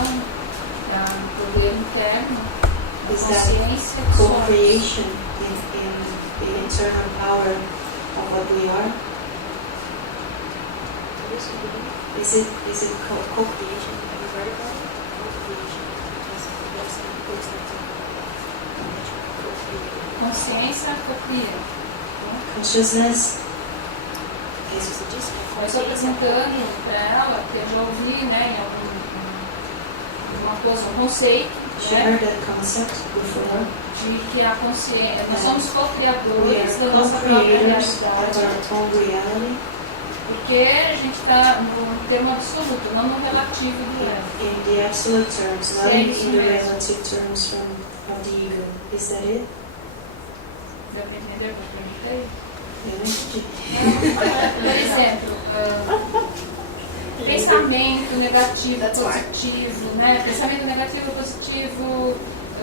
criação do eu interno, da is that consciência co-creation in the internal power of what we are? Is it co-creation? Have you heard about it? Co-creation. consciência copia. Consciousness. Eu estou apresentando para ela, que eu já ouvi, né, um conceito, né, de que a consciência, nós somos co-criadores da nossa própria realidade, porque a gente está no termo absoluto, não no relativo do ego. In the absolute terms, not in the relative terms from the ego. Is that it? Deu para entender o que eu perguntei? Eu não entendi. Por exemplo, pensamento negativo, positivo, né? Pensamento negativo, positivo,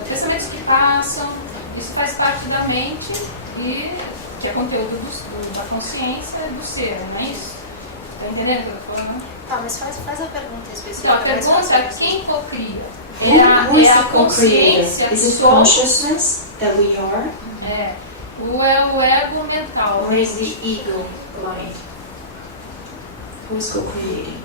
pensamentos que passam, isso faz parte da mente e que é conteúdo da consciência do ser, não é isso? Está entendendo o que eu estou falando? Tá, mas faz a pergunta específica. Então, a pergunta é quem cocria? É a consciência. Is it consciousness that we are? Ou é o ego mental? Or is the ego mind? Who is co-creating?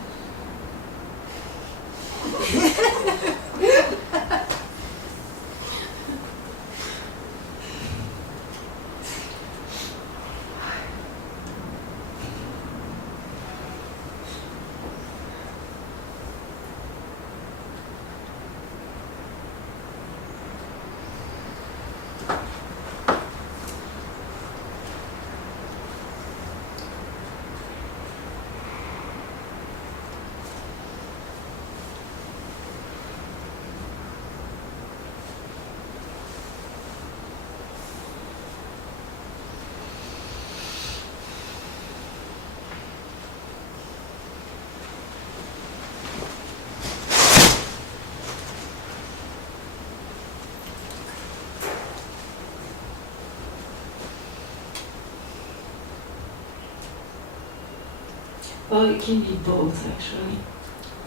Well, it can be both, actually.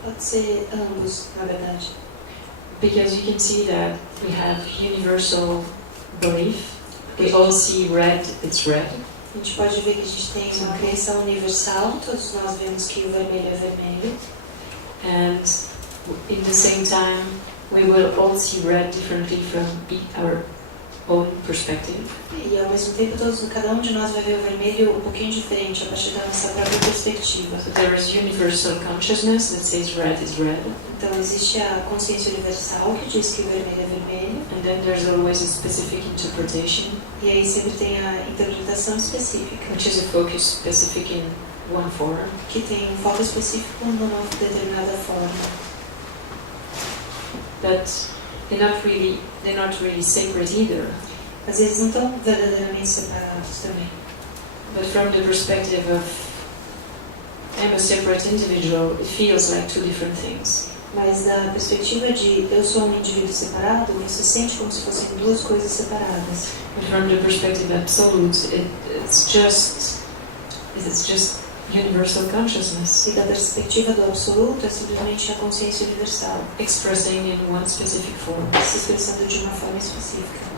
Pode ser ambos, na verdade. Because you can see that we have universal belief. We all see red, it's red. A gente pode ver que a gente tem uma crença universal, todos nós vemos que o vermelho é vermelho. And in the same time, we will all see red differently from our own perspective. E ao mesmo tempo, cada um de nós vai ver o vermelho um pouquinho diferente, a partir da nossa própria perspectiva. So there is universal consciousness that says red is red. Então existe a consciência universal que diz que o vermelho é vermelho. And then there's always a specific interpretation. E aí sempre tem a interpretação específica. Which is a focus specific in one form. Que tem um foco específico numa determinada forma. But they're not really separate either. Às vezes não estão verdadeiramente separados também. But from the perspective of I'm a separate individual, it feels like two different things. Mas da perspectiva de eu sou um indivíduo separado, isso se sente como se fossem duas coisas separadas. But from the perspective absolute, it's just universal consciousness. E da perspectiva do absoluto é simplesmente a consciência universal, expressing in one specific form. Se expressando de uma forma específica.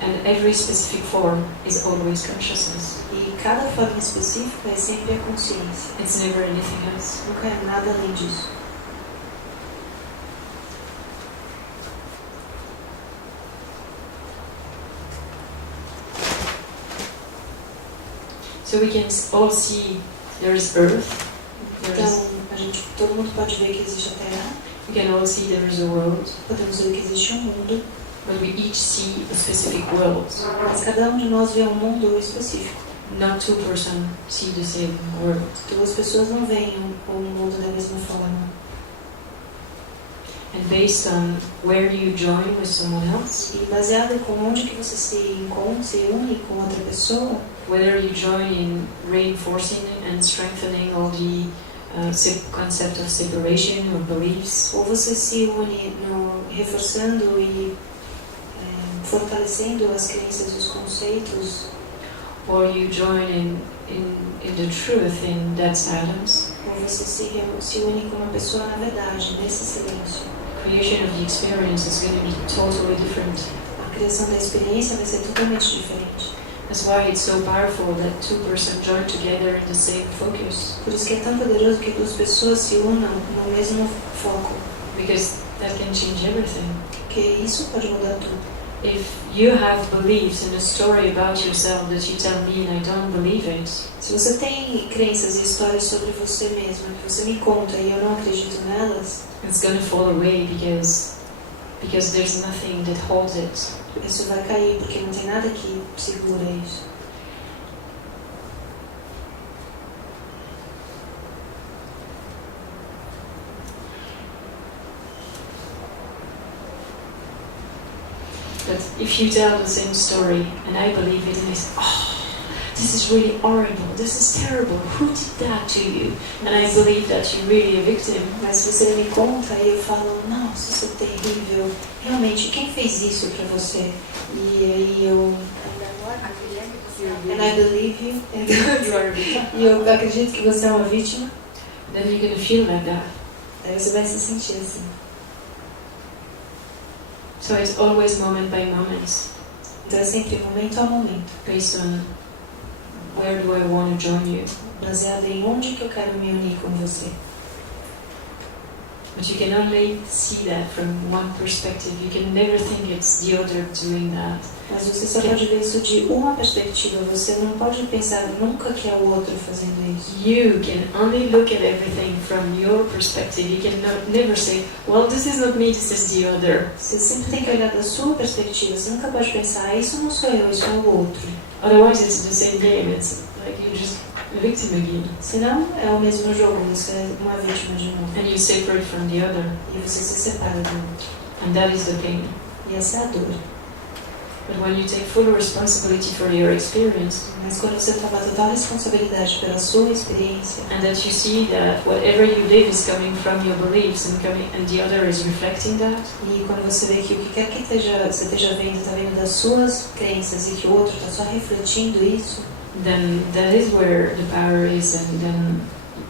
And every specific form is always consciousness. E cada forma específica é sempre a consciência. It's never anything else. Nunca é nada além disso. So we can all see there is earth. Então, todo mundo pode ver que existe a Terra. We can all see there is a world. Podemos ver que existe um mundo. But we each see a specific world. Mas cada um de nós vê um mundo específico. Not two persons see the same world. Duas pessoas não veem o mundo da mesma forma. And based on where you join with someone else, e baseado em onde que você se encontra, se une com outra pessoa, whether you join in reinforcing and strengthening all the concept of separation or beliefs, ou você se une no reforçando e fortalecendo as crenças e os conceitos, or you join in the truth in that silence, ou você se une com uma pessoa na verdade, nesse silêncio. Creation of the experience is going to be totally different. A criação da experiência vai ser totalmente diferente. That's why it's so powerful that two persons join together in the same focus. Por isso que é tão poderoso que duas pessoas se unam no mesmo foco. Because that can change everything. Porque isso pode mudar tudo. If you have beliefs and a story about yourself that you tell me and I don't believe it, Se você tem crenças e histórias sobre você mesma que você me conta e eu não acredito nelas, it's going to fall away because there's nothing that holds it. isso vai cair porque não tem nada que segura isso. But if you tell the same story and I believe it and I say, oh, this is really horrible, this is terrible, who did that to you? And I believe that you're really a victim. Mas se você me conta e eu falo, nossa, isso é terrível, realmente, quem fez isso pra você? E aí eu... And I believe you. You are a victim. E eu acredito que você é uma vítima. Then you're going to feel like that. Aí você vai se sentir assim. So it's always moment by moment, Então é sempre momento a momento, based on where do I want to join you. baseado em onde que eu quero me unir com você. But you can only see that from one perspective. You can never think it's the other doing that. Mas você só pode ver isso de uma perspectiva. Você não pode pensar nunca que é o outro fazendo isso. You can only look at everything from your perspective. You can never say, well, this is not me, this is the other. Você sempre tem que olhar da sua perspectiva. Você nunca pode pensar, isso não sou eu, isso é o outro. Otherwise it's the same game. It's like you're just a victim again. Senão é o mesmo jogo, você é uma vítima de novo. And you separate from the other. E você se separa do outro. And that is the pain. E essa é a dor. But when you take full responsibility for your experience, Mas quando você toma total responsabilidade pela sua experiência, and that you see that whatever you live is coming from your beliefs and the other is reflecting that, e quando você vê que o que quer que você esteja vendo está vindo das suas crenças e que o outro está só refletindo isso, then that is where the power is, and then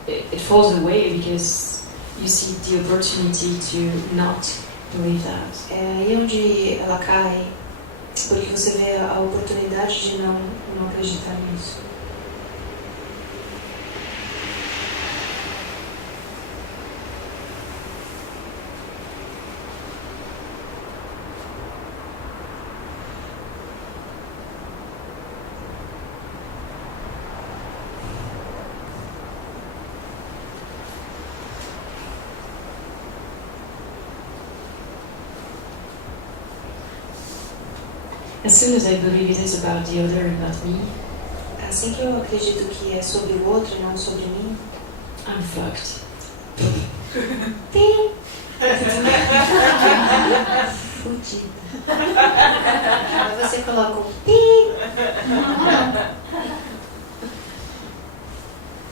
it falls away because you see the opportunity to not believe that. é aí onde ela cai, porque você vê a oportunidade de não acreditar nisso. As soon as I believe it is about the other and not me, Assim que eu acredito que é sobre o outro e não sobre mim, I'm fucked. Pim! Fudida. Aí você coloca um pi.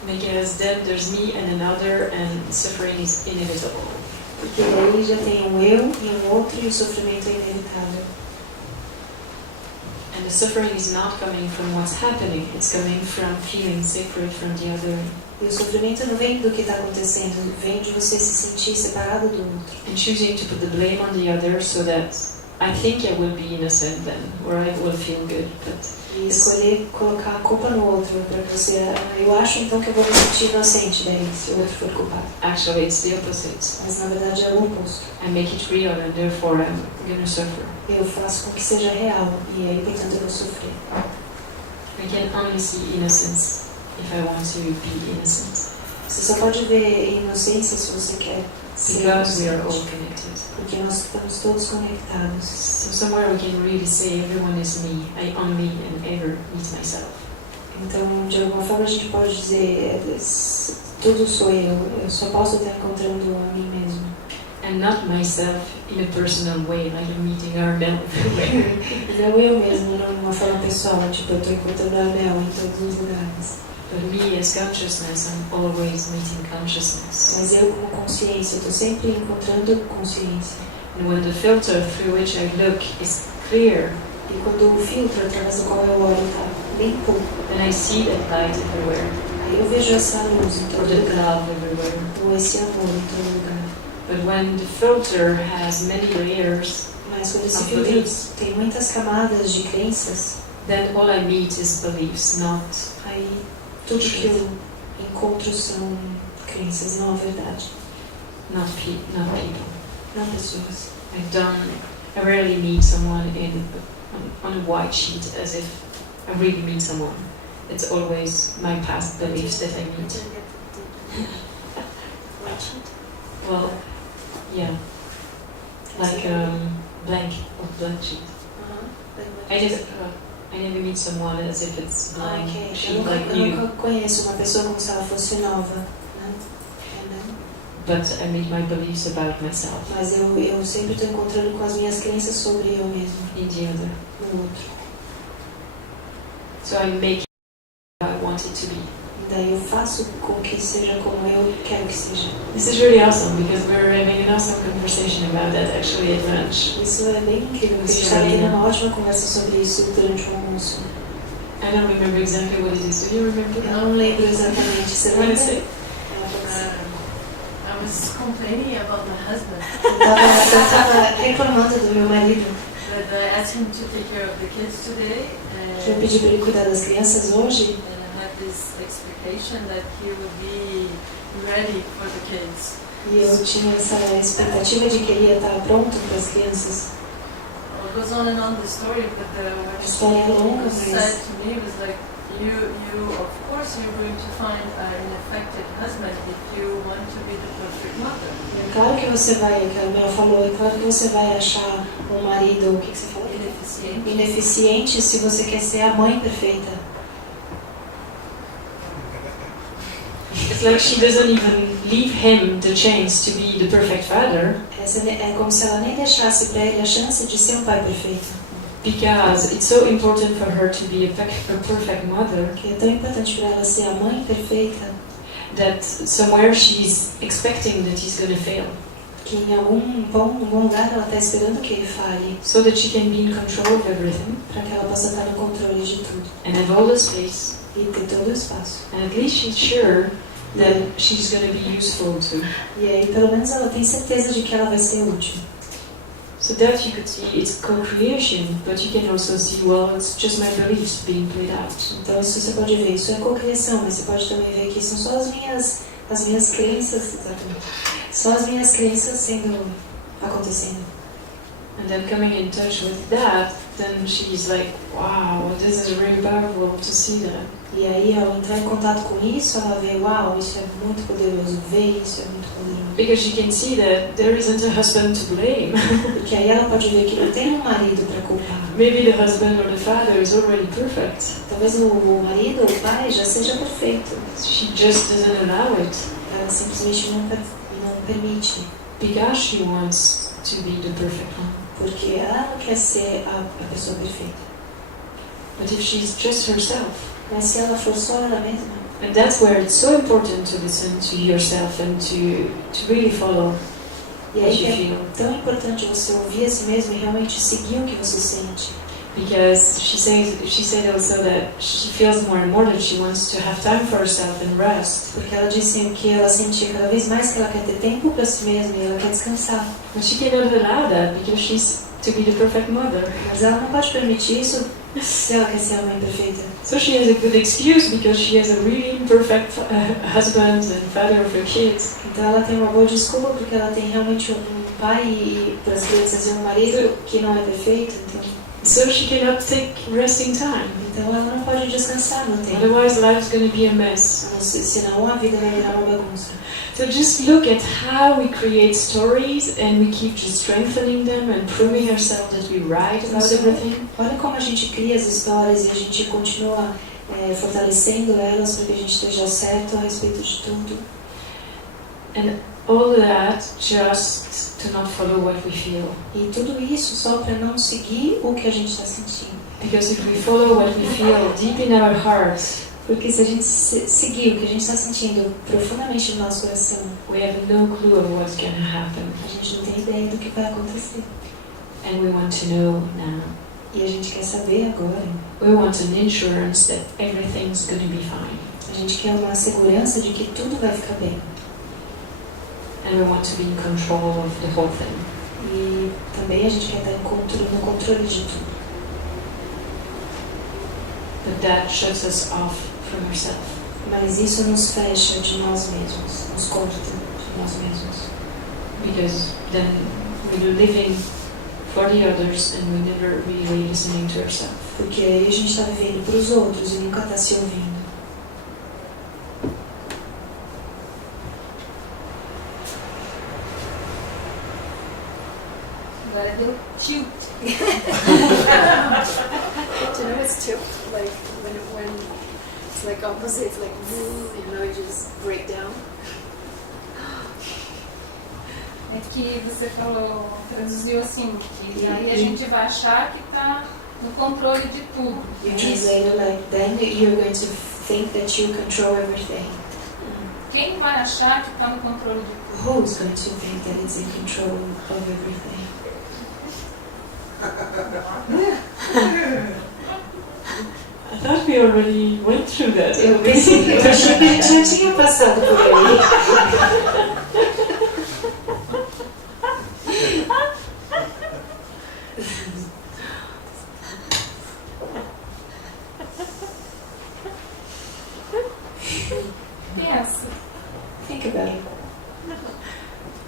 Because then there's me and another, and suffering is inevitable. Porque aí já tem um eu e um outro e o sofrimento é inevitável. And the suffering is not coming from what's happening, it's coming from feeling separate from the other. E o sofrimento não vem do que está acontecendo, vem de você se sentir separado do outro. And choosing to put the blame on the other so that I think I will be innocent then, or I will feel good. But E escolher colocar a culpa no outro para você. Eu acho então que eu vou me sentir inocente daí, se o outro for culpado. actually it's the opposite. Mas na verdade é o oposto. I make it real and therefore I'm going to suffer. Eu faço com que seja real e aí, portanto, eu vou sofrer. I can only see innocence if I want to be innocent. Você só pode ver inocência se você quer ser Because we are all inocente. connected. Porque nós estamos todos conectados. So somewhere we can really say everyone is me. I only and ever meet myself. Então, de alguma forma, a gente pode dizer: tudo sou eu só posso estar encontrando a mim mesmo. And not myself in a personal way, like I'm meeting Armelle everywhere. Não eu mesmo, não de uma forma pessoal, tipo, eu estou encontrando a Armelle em todos os lugares. But me as consciousness, I'm always meeting consciousness. Mas eu, como consciência, estou sempre encontrando consciência. And when the filter through which I look is clear, E quando o filtro através do qual eu olho está limpo, then I see that light everywhere. aí Eu vejo essa luz em or todo the lugar, love everywhere. ou esse amor em todo lugar. But when the filter has many layers, Mas quando esse of filtro beliefs, tem muitas camadas de crenças, then all I need is beliefs, not aí tudo que eu encontro são crenças, não a verdade, not people. não pessoas. I rarely meet someone on a white sheet as if I really meet someone. It's always my past beliefs that I meet. Well, yeah, like blank sheet. I never meet someone as if it's blank sheet, like Eu new. nunca conheço uma pessoa como se ela fosse nova, né? But I meet my beliefs about myself Mas eu sempre estou encontrando com as minhas crenças sobre eu mesmo, in the other. no outro. So I make it how I want it to be. E daí eu faço com que seja como eu quero que seja. This is really awesome because we're having an awesome conversation about that actually at lunch. Isso é bem incrível, porque a gente está tendo uma ótima conversa sobre isso durante o almoço. I don't remember exactly what it is. Do you remember? Eu não lembro exatamente. Você What lembra? is it? I was complaining about my husband, Eu estava reclamando do meu marido. but I asked him to take care of the kids today, Eu pedi para ele cuidar das crianças hoje. and I had this expectation that he would be ready for the kids. E eu tinha essa expectativa de que ele ia estar pronto para as crianças. It goes on and on the story, but what História longa, he mas said to me was like, you of course you're going to find an affected husband if you want to be the perfect mother. é claro que você vai, que a Armelle falou, é claro que você vai achar um marido, o que você falou? Ineficiente. Ineficiente se você quer ser a mãe perfeita. It's like she doesn't even leave him the chance to be the perfect father É como se ela nem deixasse para ele a chance de ser um pai perfeito. because it's so important for her to be a perfect mother Que é tão importante para ela ser a mãe perfeita, that somewhere she's expecting that he's going to fail que em algum lugar ela está esperando que ele fale, so that she can be in control of everything para que ela possa estar no controle de tudo and have all the space, e ter todo o espaço. and at least she's sure that she's going to be useful too. E aí, pelo menos, ela tem certeza de que ela vai ser útil. So that you could see it's co-creation, but you can also see, well, it's just my beliefs being played out. Então, isso você pode ver, isso é cocriação, mas você pode também ver que são só as minhas crenças, exatamente, só as minhas crenças acontecendo. And then coming in touch with that, then she's like, wow, this is really powerful to see that. E aí, ao entrar em contato com isso, ela vê, uau, isso é muito poderoso, ver isso é muito poderoso. Because she can see that there isn't a husband to blame. Porque aí ela pode ver que não tem um marido para culpar. Maybe the husband or the father is already perfect. Talvez o marido ou o pai já seja perfeito. She just doesn't allow it Ela simplesmente não permite. because she wants to be the perfect one. Porque ela quer ser a pessoa perfeita. But if she's just herself, Mas se ela for só ela mesma, and that's where it's so important to listen to yourself and to really follow e what aí you é feel. tão importante você ouvir a si mesmo e realmente seguir o que você sente. Because she said also that she feels more and more that she wants to have time for herself and rest. Porque ela disse que ela sentia cada vez mais que ela quer ter tempo para si mesma e ela quer descansar. But she cannot allow that because she's to be the perfect mother. Mas ela não pode permitir isso se ela quer ser a mãe perfeita. So she has a good excuse because she has a really imperfect husband and father of her kids. Então ela tem uma boa desculpa porque ela tem realmente um pai para as crianças e um marido que não é perfeito. So she cannot take resting time. Então ela não pode descansar no tempo. Otherwise life's going to be a mess. Senão a vida vai virar uma bagunça. So just look at how we create stories and we keep just strengthening them and proving ourselves that we right about everything. Olha como a gente cria as histórias e a gente continua fortalecendo elas para que a gente esteja certo a respeito de tudo. And all that just to not follow what we feel. E tudo isso só para não seguir o que a gente está sentindo. Because if we follow what we feel deep in our hearts, Porque se a gente seguir o que a gente está sentindo profundamente no nosso coração, we have no clue of what's going to happen. a gente não tem ideia do que vai acontecer. And we want to know now. E a gente quer saber agora. We want an insurance that everything's going to be fine. A A gente quer uma segurança de que tudo vai ficar bem. And we want to be in control of the whole thing. E também a gente quer estar no controle de tudo. But that shuts us off from ourselves. Mas isso nos fecha de nós mesmos, nos corta de nós mesmos. Because then we're living for the others and we're never really listening to ourselves. Porque aí a gente está vivendo para os outros e nunca está se ouvindo. Agora deu tilt. Do you know what's tilt? Like when it's like opposite, it's like you just break down. É que você falou, traduziu assim, e aí a gente vai achar que está no controle de tudo. You translate like, then you're going to think that you control everything. Quem vai achar que está no controle de tudo? Who's going to think that it's in control of everything? I thought we already went through that. Eu achei que a gente já tinha passado por aí. Pensa. Think about it.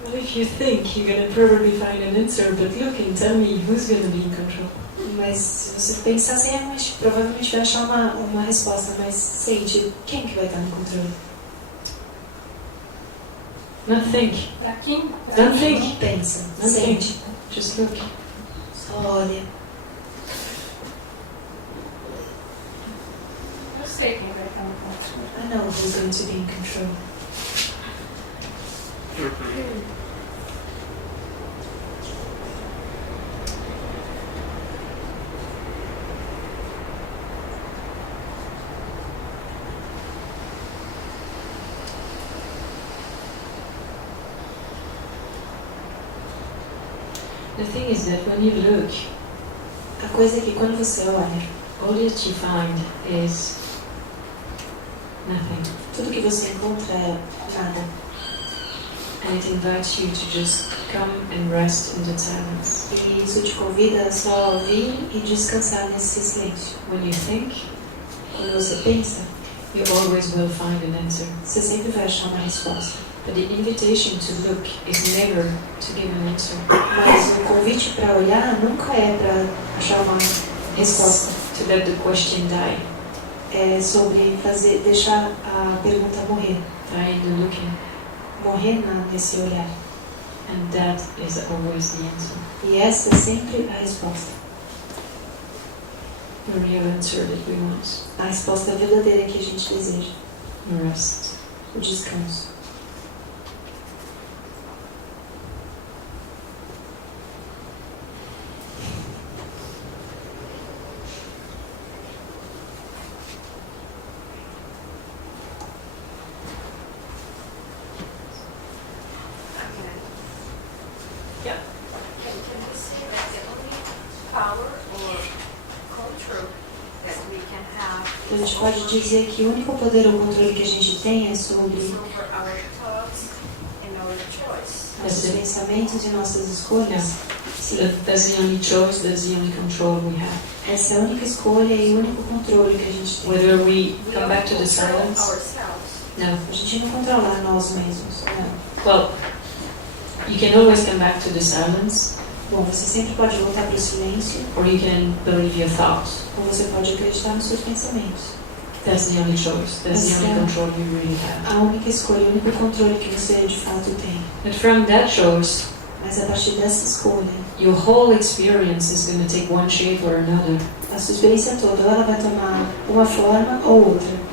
Well, if you think, you're going to probably find an answer, but look and tell me who's going to be in control. Mas se você pensar, você provavelmente vai achar uma resposta, mas sente, quem que vai estar no controle? Not think. Para quem? Don't think. Não pensa, Don't sente. think. Just look. Só olha. Eu sei quem vai estar no controle. I know who's going to be in control. The thing is that when you look, A coisa é que quando você olha, all that you find is nothing. tudo que você encontra é nada. And it invites you to just come and rest in the silence. E isso te convida a só vir e descansar nesse silêncio. When you think, Quando você pensa, you always will find an answer. você sempre vai achar uma resposta. But the invitation to look is never to give an answer. Mas o convite para olhar nunca é para achar uma resposta. To let the question die. É sobre deixar a pergunta morrer. Die in the looking. Morrer nesse olhar. And that is always the answer. E essa é sempre a resposta. The real answer that we want. A resposta verdadeira que a gente deseja. Rest. O descanso. Can we say that the only power or control that we can have Então a gente pode dizer que o único poder ou controle que a gente tem é sobre is over our thoughts and our choice? nossos pensamentos e nossas escolhas? Sim. That's the only choice, that's the only control we have. Essa é a única escolha e o único controle que a gente tem. Whether we We come back to don't the control silence. ourselves. No. A gente não controla nós mesmos. Não. Well, you can always come back to the silence, Bom, você sempre pode voltar para o silêncio or you can believe your thoughts. ou você pode acreditar nos seus pensamentos. That's the only choice. That's the only Yeah. control you really have. A única escolha, o único controle que você de fato tem. But from that choice, Mas a partir dessa escolha, your whole experience is going to take one shape or another. a sua experiência toda, ou ela vai tomar uma forma ou outra.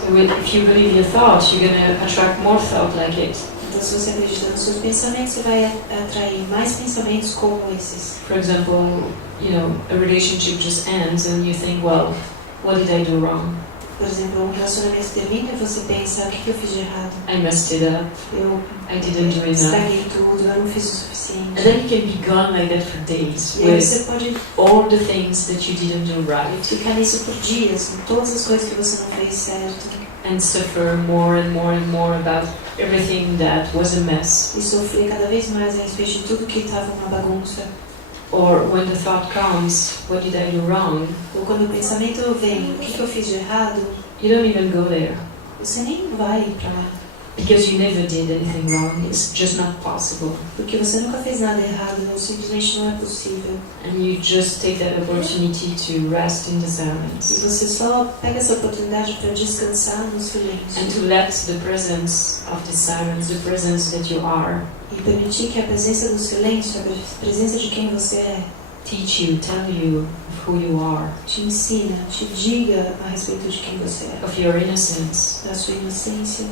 So if you believe your thoughts, you're going to attract more thought like it. Então, se você acredita nos seus pensamentos, você vai atrair mais pensamentos como esses. For example, a relationship just ends and you think, well, what did I do wrong? Por exemplo, um relacionamento termina e você pensa, o que eu fiz de errado? I messed it up. Eu I didn't do enough. estraguei tudo, eu não fiz o And suficiente. then you can be gone like that for days E aí with você pode all the things that you didn't do right ficar nisso por dias, com todas as coisas que você não fez certo. and suffer more and more and more about everything that was a mess. E sofrer cada vez mais a respeito de tudo que estava uma bagunça. Or when the thought comes, what did I do wrong? Ou quando o pensamento vem, o que eu fiz de errado, You don't even go there você nem vai para lá. because you never did anything wrong. It's just not possible. Porque você nunca fez nada errado, não, simplesmente não é possível. And you just take that opportunity to rest in the E silence você só pega essa oportunidade para descansar no and silêncio. to let the presence of the silence, the presence that you are, E permitir que a presença do silêncio, a presença de quem você é, teach you, tell you of who you are, te ensina, te diga a respeito de quem você é, of your innocence. da sua inocência.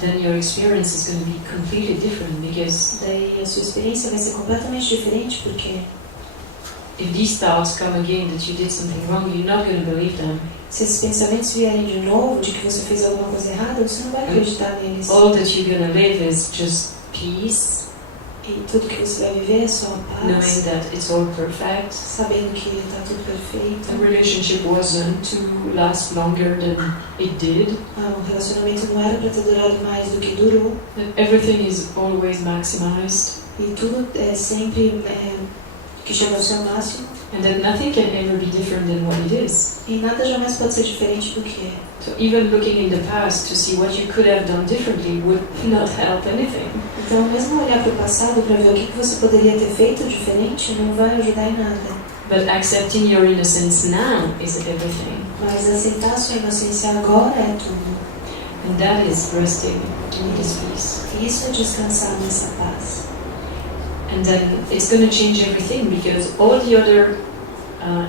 Then your experience is going to be completely different because Daí a sua experiência vai ser completamente diferente, porque if these thoughts come again that you did something wrong, you're not going to believe them. se esses pensamentos vierem de novo de que você fez alguma coisa errada, você não vai acreditar neles. All that you're going to live is just peace, E tudo que você vai viver é só a knowing paz, that it's all perfect. sabendo que está tudo perfeito. The relationship wasn't to last longer than it did. O relacionamento não era para ter durado mais do que durou. That everything is always maximized. E tudo é sempre que chega ao seu máximo. And that nothing can ever be different than what it is. E nada jamais pode ser diferente do que é. So even looking in the past to see what you could have done differently would not help anything. Então, mesmo olhar para o passado para ver o que você poderia ter feito diferente, não vai ajudar em nada. But accepting your innocence now is everything. Mas aceitar a sua inocência agora é tudo. And that is resting in this peace. E isso é descansar nessa paz. And then it's going to change everything because all the other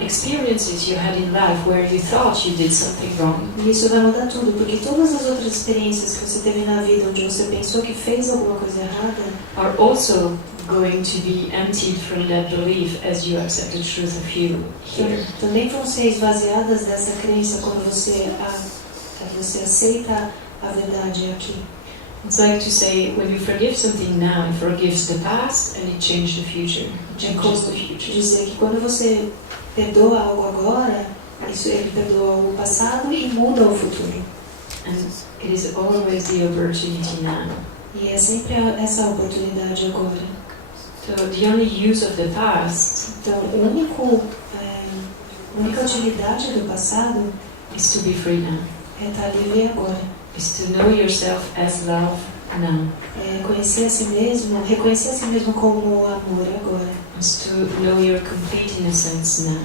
experiences you had in life where you thought you did something wrong E isso vai mudar tudo, porque todas as outras experiências que você teve na vida onde você pensou que fez alguma coisa errada, are also going to be emptied from that belief as you accept the truth of you here. também vão ser esvaziadas dessa crença quando você aceita a verdade aqui. It's like to say when you forgive something now, it forgives the past and it changes the future. It É como changes the future. dizer que quando você perdoa algo agora, isso ele perdoa o passado e muda o futuro. And it is always the opportunity now. E é sempre essa oportunidade agora. So the only use of the past Então, a única utilidade do passado is to be free now. é estar livre agora. Is to know yourself as love now. É conhecer a si mesmo, reconhecer a si mesmo como amor agora. Is to know your complete innocence now.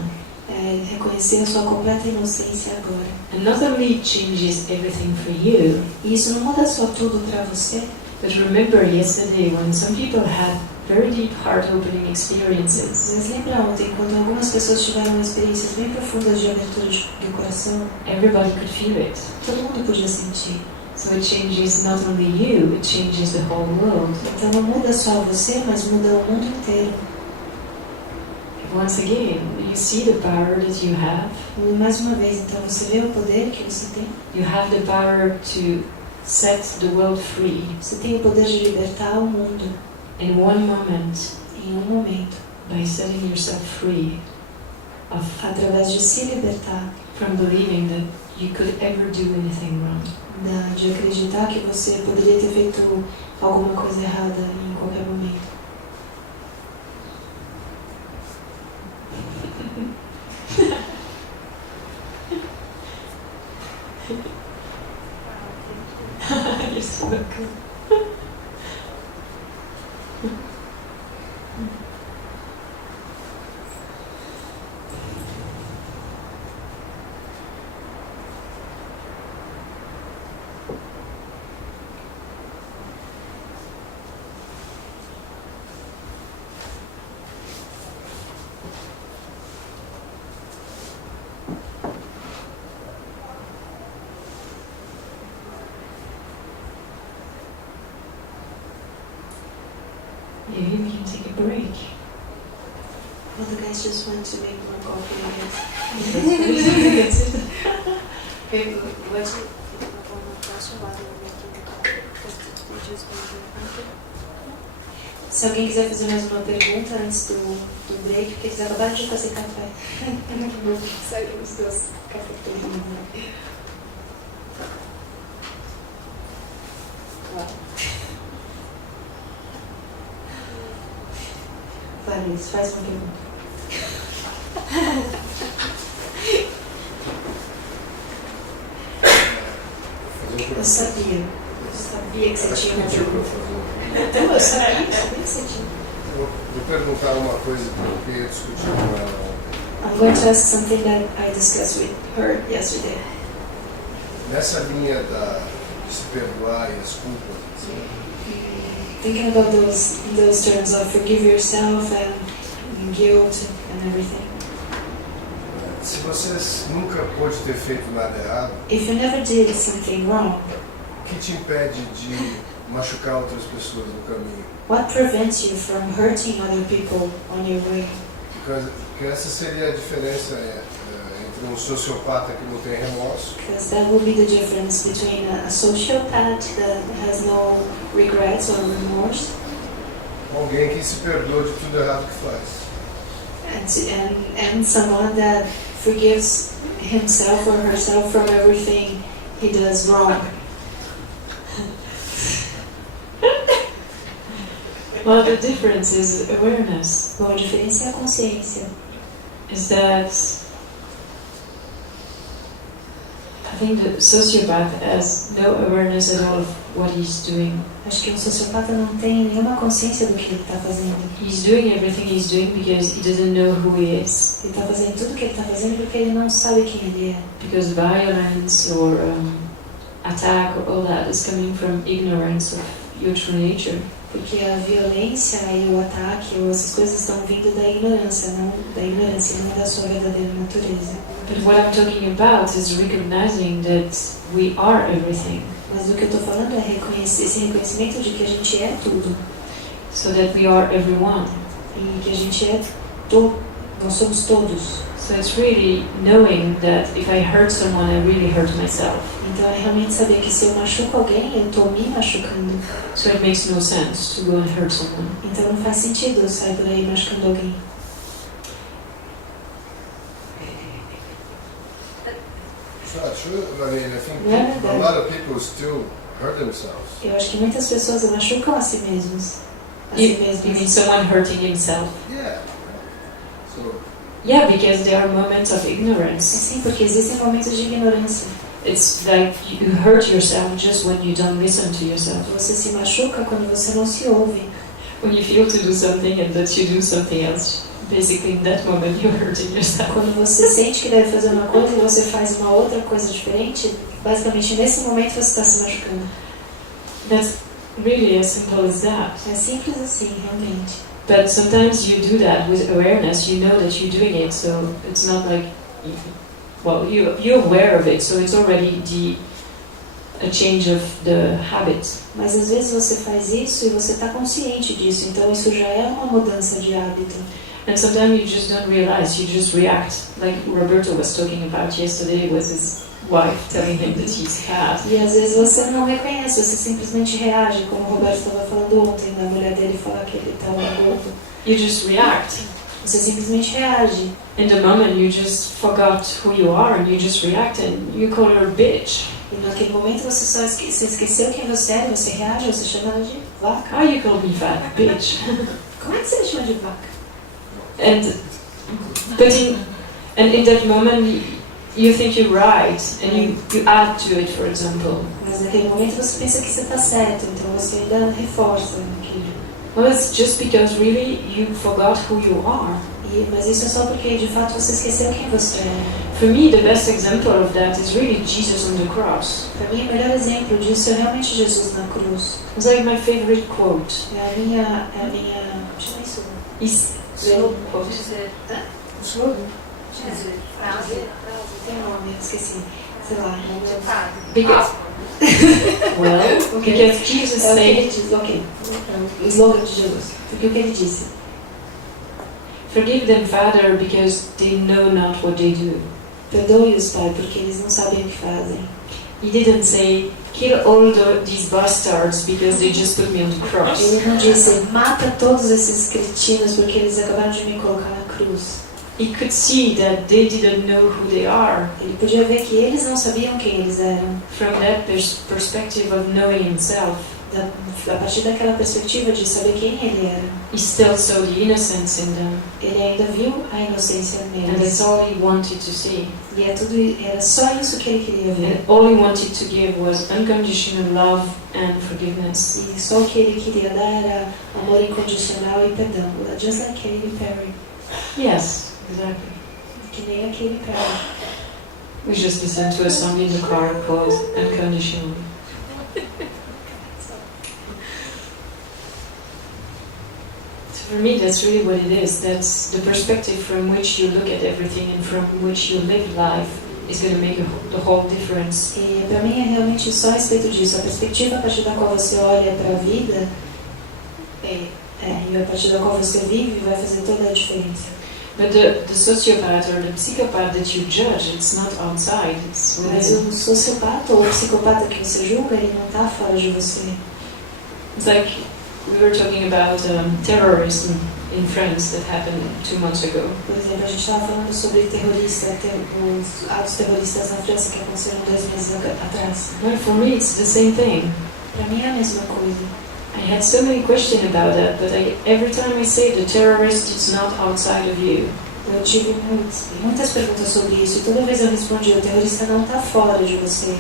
É reconhecer a sua completa inocência agora. And not only it changes everything for you, E isso não muda só tudo para você, but remember yesterday when some people had very deep heart-opening experiences. mas lembra ontem, quando algumas pessoas tiveram experiências bem profundas de abertura de coração, Everybody could feel it. todo mundo podia sentir. So it changes not only you, it changes the whole world. Então não muda só você, mas muda o mundo inteiro. Once again, you see the power that you have. E mais uma vez, então você vê o poder que você tem? You have the power to set the world free Você tem o poder de libertar o mundo in one moment em um momento, by setting yourself free of através de se libertar, from believing that you could ever do anything wrong. de acreditar que você poderia ter feito alguma coisa errada em qualquer momento. You're so welcome. Maybe we can take a break. Well, the guys just went to make more coffee, I guess. Se alguém quiser fazer mais uma pergunta antes do break, porque eles acabaram de fazer café. Saíram os dois cafeteiros. Vai, Liz, faz uma pergunta. Eu sabia que você tinha uma pergunta. Então, eu sabia que você tinha. Vou perguntar uma coisa que eu discuti com ela. I'm going to ask something that I discussed with her yesterday. Nessa linha de se perdoar e as culpas, assim, Thinking about in those terms of forgive yourself and guilt and everything. se você nunca pôde ter feito nada errado, If you never did something wrong, o que te impede de machucar outras pessoas no caminho? what prevents you from hurting other people on your way? Porque essa seria a diferença entre um sociopata que não tem remorso Because that will be the difference between a sociopath that has no regrets or remorse alguém que se perdoa de tudo errado que faz. and someone that forgives himself or herself from everything he does wrong. Well, the difference is awareness. Bom, a diferença é a consciência. Is that I think the sociopath has no awareness at all of what he's doing. Acho que um sociopata não tem nenhuma consciência do que ele está fazendo. He's doing everything he's doing because he doesn't know who he is. Ele está fazendo tudo o que ele está fazendo porque ele não sabe quem ele é. Because violence or attack or all that is coming from ignorance of your true nature. Porque a violência e o ataque ou essas coisas estão vindo da ignorância, não da sua verdadeira natureza. But what I'm talking about is recognizing that we are everything. Mas o que eu estou falando é esse reconhecimento de que a gente é tudo. So that we are everyone. E que a gente é nós somos todos. So it's really knowing that if I hurt someone, I really hurt myself. Então é realmente saber que se eu machuco alguém, eu estou me machucando. So it makes no sense to go and hurt someone. Então não faz sentido eu sair por aí machucando alguém. I mean, I think a lot of people still hurt themselves. Eu acho que muitas pessoas machucam a si mesmos. You mean someone hurting himself? Yeah. So, Yeah, because there are moments of ignorance. Sim, porque existem momentos de ignorância. It's like you hurt yourself just when you don't listen to yourself. Você se machuca quando você não se ouve. When you feel to do something and that you do something else, basically in that moment you're hurting yourself. Quando você sente que deve fazer uma coisa e você faz uma outra coisa diferente, basicamente nesse momento você está se machucando. That's really as simple as that. É simples assim, realmente. But sometimes you do that with awareness, you know that you're doing it, so it's not like, well, you're aware of it, so it's already a change of the habit. Mas às vezes você faz isso e você está consciente disso, então isso já é uma mudança de hábito. And sometimes you just don't realize, you just react, like Roberto was talking about yesterday with his wife telling him that he's fat. E às vezes você não reconhece, você simplesmente reage, como o Roberto estava falando ontem, da mulher dele falar que ele estava gordo. You just react. Você simplesmente reage. In the moment you just forgot who you are and you just react and you call her a bitch. E naquele momento você só esqueceu quem você é, você reage, você chama ela de vaca. How you call me fat, bitch? Como é que você me chama de vaca? And in that moment you think you're right and you add to it, for example. Mas naquele momento você pensa que você está certo, então você ainda reforça aquilo. Well, it's just because really you forgot who you are. Mas isso é só porque de fato você esqueceu quem você é. For me, the best example of that is really Jesus on the cross. Para mim, o melhor exemplo disso é realmente Jesus na cruz. It's like my favorite quote. É a minha. Chama isso. Slow quote. Slogan? Frase. Tem um nome, eu esqueci. Sei lá. Because, well, because Jesus É o que ele said, diz, ok. O slogan de Jesus. Porque o que ele disse? forgive them, Father, because they know not what they do. Perdoe-os, Pai, porque eles não sabem o que fazem. He didn't say, kill all these bastards because they just put me on the cross. Ele não disse, mata todos esses cretinos porque eles acabaram de me colocar na cruz. He could see that they didn't know who they are. Ele podia ver que eles não sabiam quem eles eram. From that perspective of knowing himself, A partir daquela perspectiva de saber quem ele era, he still saw the innocence in them. ele ainda viu a inocência And neles. that's all he wanted to see. E era só isso que ele queria ver. And all he wanted to give was unconditional love and forgiveness. E só o que ele queria dar era amor incondicional e perdão. Just like Katy Perry. Yes, exactly. Que nem a Katy Perry. We just listened to a song in the car called Unconditional. So for me, that's really what it is. That's the perspective from which you look at everything and from which you live life is going to make the whole difference. E para mim é realmente só a respeito disso. A perspectiva a partir da qual você olha para a vida e a partir da qual você vive vai fazer toda a diferença. But the sociopath or the psychopath that you judge, it's not outside, it's Mas within. o sociopata ou o psicopata que você julga, ele não está fora de você. It's like we were talking about terrorism in France that happened 2 months ago. Por exemplo, a gente estava falando sobre os atos terroristas na França que aconteceram 2 meses atrás. Well, for me, it's the same thing. Para mim é a mesma coisa. I had so many questions about that, but every time I say the terrorist is not outside of you. Eu tive muitas perguntas sobre isso e toda vez eu respondi, o terrorista não está fora de você.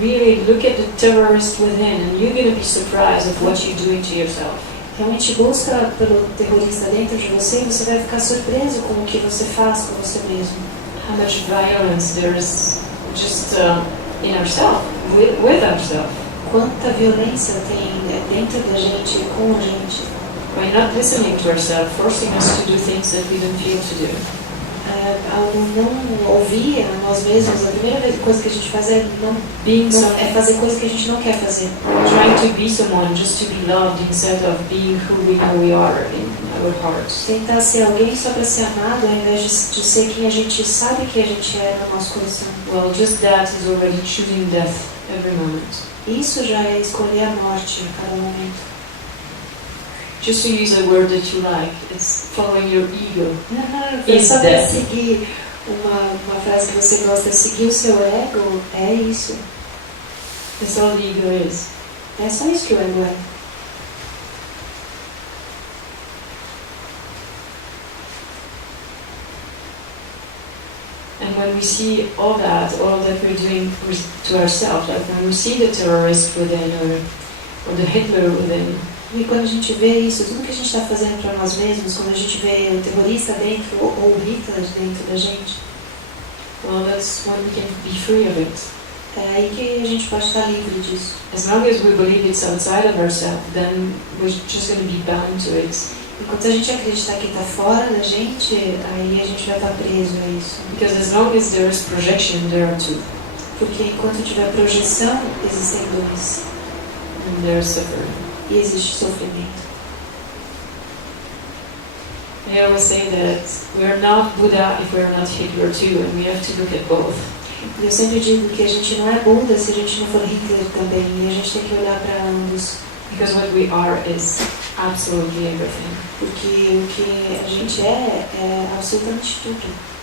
Really look at the terrorist within and you're going to be surprised of what you're doing to yourself. Realmente busca pelo terrorista dentro de você e você vai ficar surpreso com o que você faz com você mesmo. How much violence there is just in ourselves, with ourselves. Quanta violência tem dentro da gente e com a gente. By not listening to ourselves, forcing us to do things that we don't feel to do. Ao não ouvir a nós mesmos, a primeira coisa que a gente faz é fazer coisas que a gente não quer fazer. Trying to be someone just to be loved instead of being who we know we are in our hearts. Tentar ser alguém só para ser amado ao invés de ser quem a gente sabe que a gente é no nosso coração. Well, just that is already choosing death every moment. Isso já é escolher a morte a cada momento. Just to use a word that you like, it's following your ego. Só para seguir uma frase que você gosta, seguir o seu ego, é isso. That's all the ego is. É só isso que o ego é. And when we see all that we're doing to ourselves, like when we see the terrorist within or the Hitler within, E quando a gente vê isso, tudo que a gente está fazendo para nós mesmos, quando a gente vê o terrorista dentro ou o Hitler dentro da gente, well, that's when we can be free of it. é aí que a gente pode estar livre disso. As long as we believe it's outside of ourselves, then we're just going to be bound to it. Enquanto a gente acreditar que está fora da gente, aí a gente vai estar preso a isso. Because as long as there is projection, there are two. Porque enquanto tiver projeção, existem dois. And there is suffering. E existe sofrimento. I always say that we're not Buddha if we're not Hitler too, and we have to look at both. Eu sempre digo que a gente não é Buda se a gente não for Hitler também, e a gente tem que olhar para ambos. Because what we are is absolutely everything. Porque o que a gente é absolutamente tudo.